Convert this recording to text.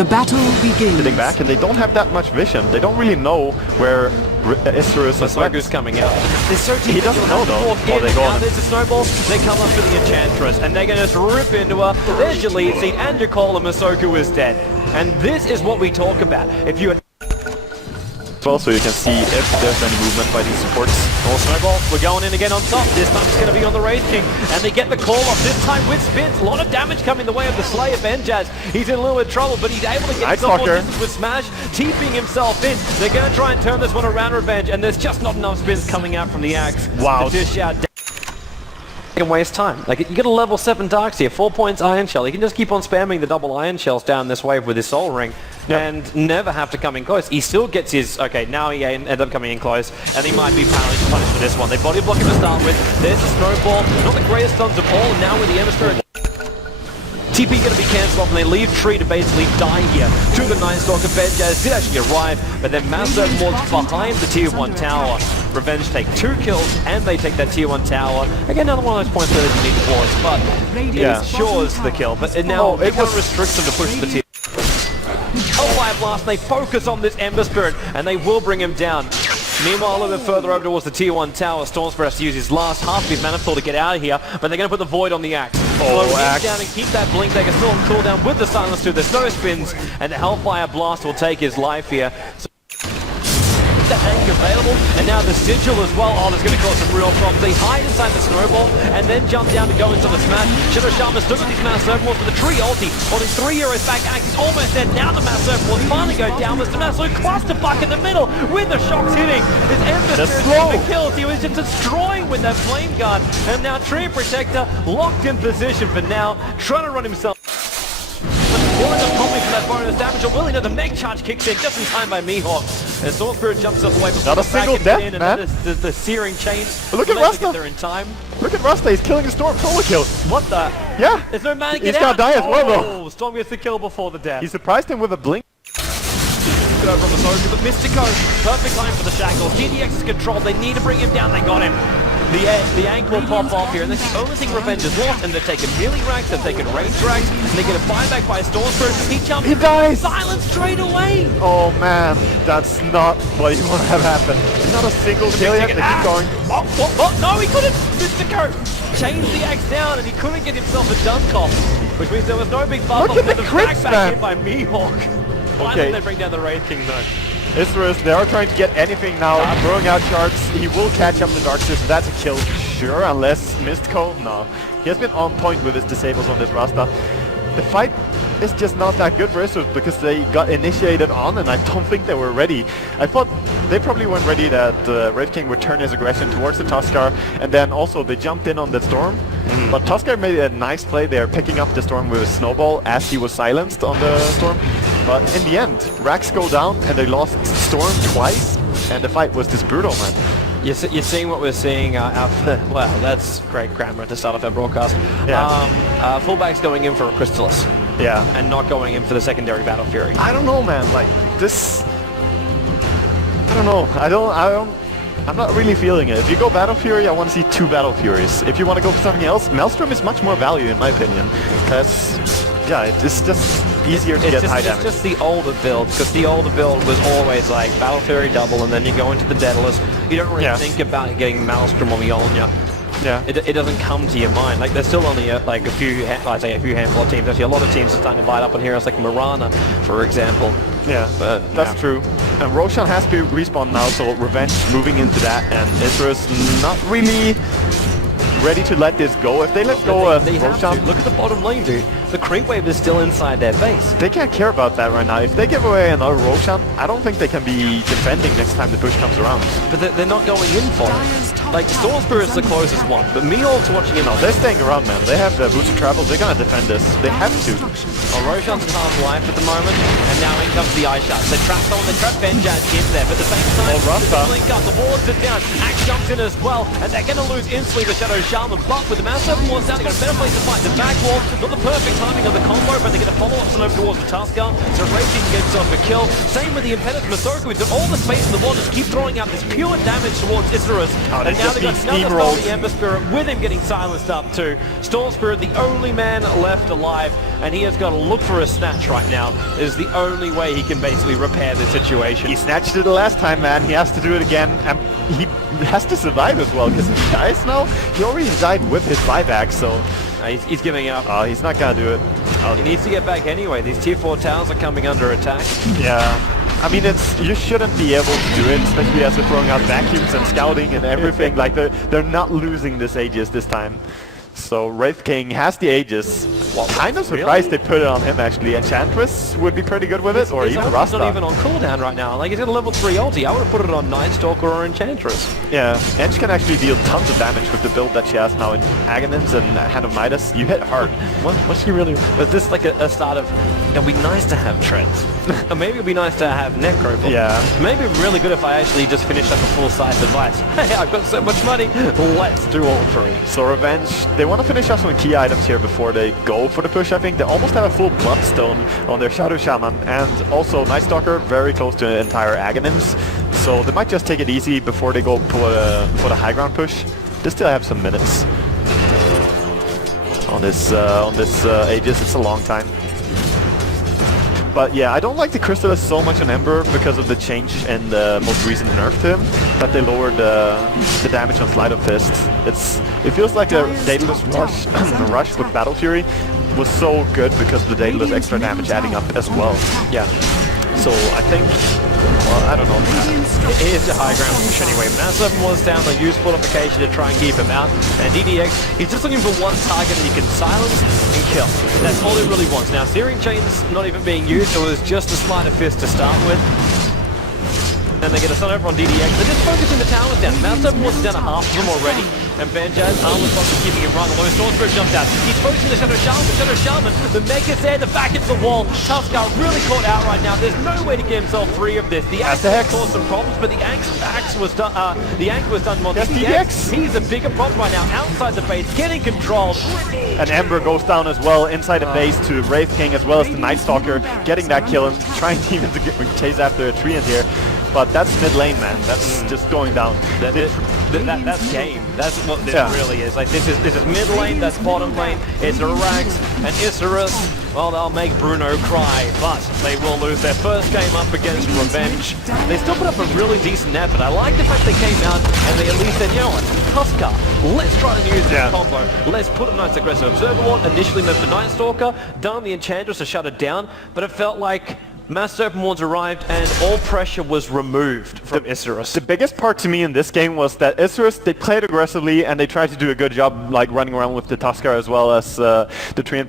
The battle begins. Sitting back, and they don't have that much vision. They don't really know where Isurus is coming out. They're so deep. He doesn't know though. Oh, they go now on. there's a snowball. They come up for the Enchantress, and they're going to just rip into her. There's your lead seed, and your Kola Masoku is dead. And this is what we talk about. If you well, so you can see if there's any movement by these supports. More snowball, we're going in again on top. This time it's going to be on the Wraith King, and they get the call off this time with spins. A lot of damage coming the way of the Slayer Benjaz. He's in a little bit of trouble, but he's able to get himself more distance with Smash, TPing himself in. They're going to try and turn this one around, Revenge, and there's just not enough spins coming out from the Axe. Wow. To dish out. Can waste time. Like, you get a level 7 Darks here, 4 points Iron Shell. You can just keep on spamming the double Iron Shells down this wave with his Soul Ring. Yep. And never have to come in close. He still gets his, okay, now he ended up coming in close, and he might be punished for this one. They body block him to start with. There's the Snowball, not the greatest stuns of all, and now with the Ember Spirit. TP going to be cancelled off, and they leave Tree to basically die here. To the Night Stalker, Benjaz did actually arrive, but then Massive was behind the Tier 1 tower. Revenge take 2 kills, and they take that Tier 1 tower. Again, another one of those points where they need to pause, but it ensures the kill. But now it kind of restricts them to push the Tier. Hellfire Blast, they focus on this Ember Spirit, and they will bring him down. Meanwhile, a little bit further over towards the Tier 1 tower, Storm Spirit has to use his last half of his mana pool to get out of here, but they're going to put the Void on the Axe. Slow Axe down and keep that Blink Dagger still on cooldown with the Silence too. There's no spins, and the Hellfire Blast will take his life here. So the Hank available, and now the Sigil as well. Oh, that's going to cause some real problems. They hide inside the Snowball, and then jump down to go into the Smash. Shadow Shaman still got these Mass Overwalls, but the Tree ulti holding 3 euros back. Axe is almost dead. Now the Mass Overwalls finally go down. Mr. Mass clusterfuck in the middle with the shocks hitting. His Ember Spirit the kills. He was just destroying with that Flame Guard, and now Tree Protector locked in position for now, trying to run himself. Will end up coming for that bonus damage, or will he know the Meg Charge kicks in just in time by Mihawk. And Storm Spirit jumps up away before not a single death, in, man. And the Searing Chains. Look at Rasta. They're in time. Look at Rasta, he's killing a Storm. Solo kill. What the? Yeah. There's no man to He's get out. He's gonna die as well, though. Storm gets the kill before the death. He surprised him with a blink. Over on the Soju, but Mystico, perfect time for the shackles. GDX is controlled. They need to bring him down. They got him. The ankle will pop off here, and that's the only thing Revenge has lost, and they've taken melee racks, they've taken range racks, and they get a buyback by Storm Spirit. He jumps. He dies! Silence straight away! Oh man, that's not what you want to have happen. Not a single kill yet, they keep going. Oh, no, he couldn't! Mystico changed the axe down, and he couldn't get himself a dunk off, which means there was no big buffer. Look at the crits, back in by Mihawk. Finally, okay. they bring down the Wraith King though. Isurus, they are trying to get anything now, throwing out shards. He will catch up the Darkseer, so that's a kill, sure, unless Mistco, no. He has been on point with his disables on this Rasta. The fight is just not that good for Isurus because they got initiated on, and I don't think they were ready. I thought they probably weren't ready that Wraith King would turn his aggression towards the Tuskar, and then also they jumped in on the Storm. But Tuskar made a nice play there, picking up the Storm with a Snowball as he was silenced on the Storm. But in the end, racks go down and they lost Storm twice, and the fight was this brutal, man. You're seeing what we're seeing. Well, that's great grammar at the start of our broadcast. Yeah. Fullback's going in for a Crystallis. Yeah. And not going in for the secondary Battle Fury. I don't know, man. Like this, I don't know. I'm not really feeling it. If you go Battle Fury, I want to see 2 Battle Furies. If you want to go for something else, Maelstrom is much more value in my opinion. Because, yeah, it's just easier to get high damage. It's just the older build, because the older build was always like Battle Fury double, and then you go into the Daedalus. You don't really think about getting Maelstrom or Mjolnir. Yeah. It doesn't come to your mind. Like, there's still only like a few handful of teams. Actually, a lot of teams are starting to light up on heroes like Mirana, for example. Yeah, but that's true. And Roshan has to respawn now, so Revenge moving into that, and Isurus not really ready to let this go. If they let go of Roshan... Look at the bottom lane, dude. The creep wave is still inside their base. They can't care about that right now. If they give away another Roshan, I don't think they can be defending next time the push comes around. But they're not going in for it. Like, Storm Spirit's the closest one, but Mihawk's watching in. No, they're staying around, man. They have the boosted travels. They're gonna defend this. They have to. Well, Roshan's in half life at the moment, and now in comes the Ice Shots. They trap someone, they trap Benjaz in there, but at the same time, the blink up, the wards it down, Axe jumps in as well, and they're gonna lose instantly the Shadow Shaman, but with the Mass Overwalls down, they've got a better place to fight. The back wall, not the perfect timing of the combo, but they get a follow-up still over towards the Tusker, so Raging gets himself a kill. Same with the Impetus Masoku, he's got all the space in the wall, just keep throwing out this pure damage towards Isurus. And now they've got another Stormy Ember Spirit with him getting silenced up too. Storm Spirit, the only man left alive, and he has got to look for a snatch right now. It is the only way he can basically repair the situation. He snatched it the last time, man. He has to do it again, and he has to survive as well, because if he dies now, he already died with his buyback, so... He's giving up. Oh, he's not gonna do it. He needs to get back anyway. These tier 4 towers are coming under attack. Yeah. I mean, you shouldn't be able to do it, especially as they're throwing out vacuums and scouting and everything. Like, they're not losing this Aegis this time. So Wraith King has the Aegis. Well, kind of surprised they put it on him, actually. Enchantress would be pretty good with it, or even Rasta. He's not even on cooldown right now. Like, he's got a level 3 ulti. I would have put it on Night Stalker or Enchantress. Yeah, Ench can actually deal tons of damage with the build that she has now in Aghanims and Hand of Midas. You hit hard. What's she really... Was this like a start of... It'd be nice to have Treads. Or maybe it'd be nice to have Necro. Yeah. Maybe it'd be really good if I actually just finished up a full-size device. Hey, I've got so much money. Let's do all 3. So Revenge, they want to finish up some key items here before they go for the push, I think. They almost have a full Bloodstone on their Shadow Shaman, and also Night Stalker very close to an entire Aghanims. So they might just take it easy before they go for the high ground push. They still have some minutes on this Aegis. It's a long time. But yeah, I don't like the Crystallis so much on Ember because of the change in the most recent nerf to him, that they lowered the damage on Sleight of Fist. It feels like a Daedalus rush with Battle Fury was so good because of the Daedalus extra damage adding up as well. Yeah. So I think, well, I don't know. It is a high ground push anyway. Massive was down, they used fortification to try and keep him out. And DDX, he's just looking for one target that he can silence and kill. That's all he really wants. Now, Searing Chain's not even being used. It was just a Sleight of Fist to start with. And they get a stun over on DDX. They're just focusing the towers down. Mount 7 was down to half of them already. And Banjaz, Armor's Box is keeping him right along. Storm Spirit jumped out. He's focusing the Shadow Shaman. The Mega's there, the back into the wall. Tusker really caught out right now. There's no way to get himself free of this. The Axe caused some problems, but the Axe was done. The Anchor was done more. DDX. He's a bigger problem right now. Outside the base, getting controlled. And Ember goes down as well inside the base to Wraith King as well as the Night Stalker, getting that kill and trying even to chase after a Treant here. But that's mid lane, man. That's just going down. That's game. That's what this really is. Like, this is mid lane, that's bottom lane. It's Arax and Isurus. Well, they'll make Bruno cry, but they will lose their first game up against Revenge. They still put up a really decent effort. I like the fact they came out and they at least said, you know what, Tusker, let's try and use this combo. Let's put a nice aggressive Observer Ward. Initially moved the Night Stalker, done the Enchantress to shut it down, but it felt like Mass Serpent Wards arrived and all pressure was removed from Isurus. The biggest part to me in this game was that Isurus, they played aggressively and they tried to do a good job like running around with the Tusker as well as the Treant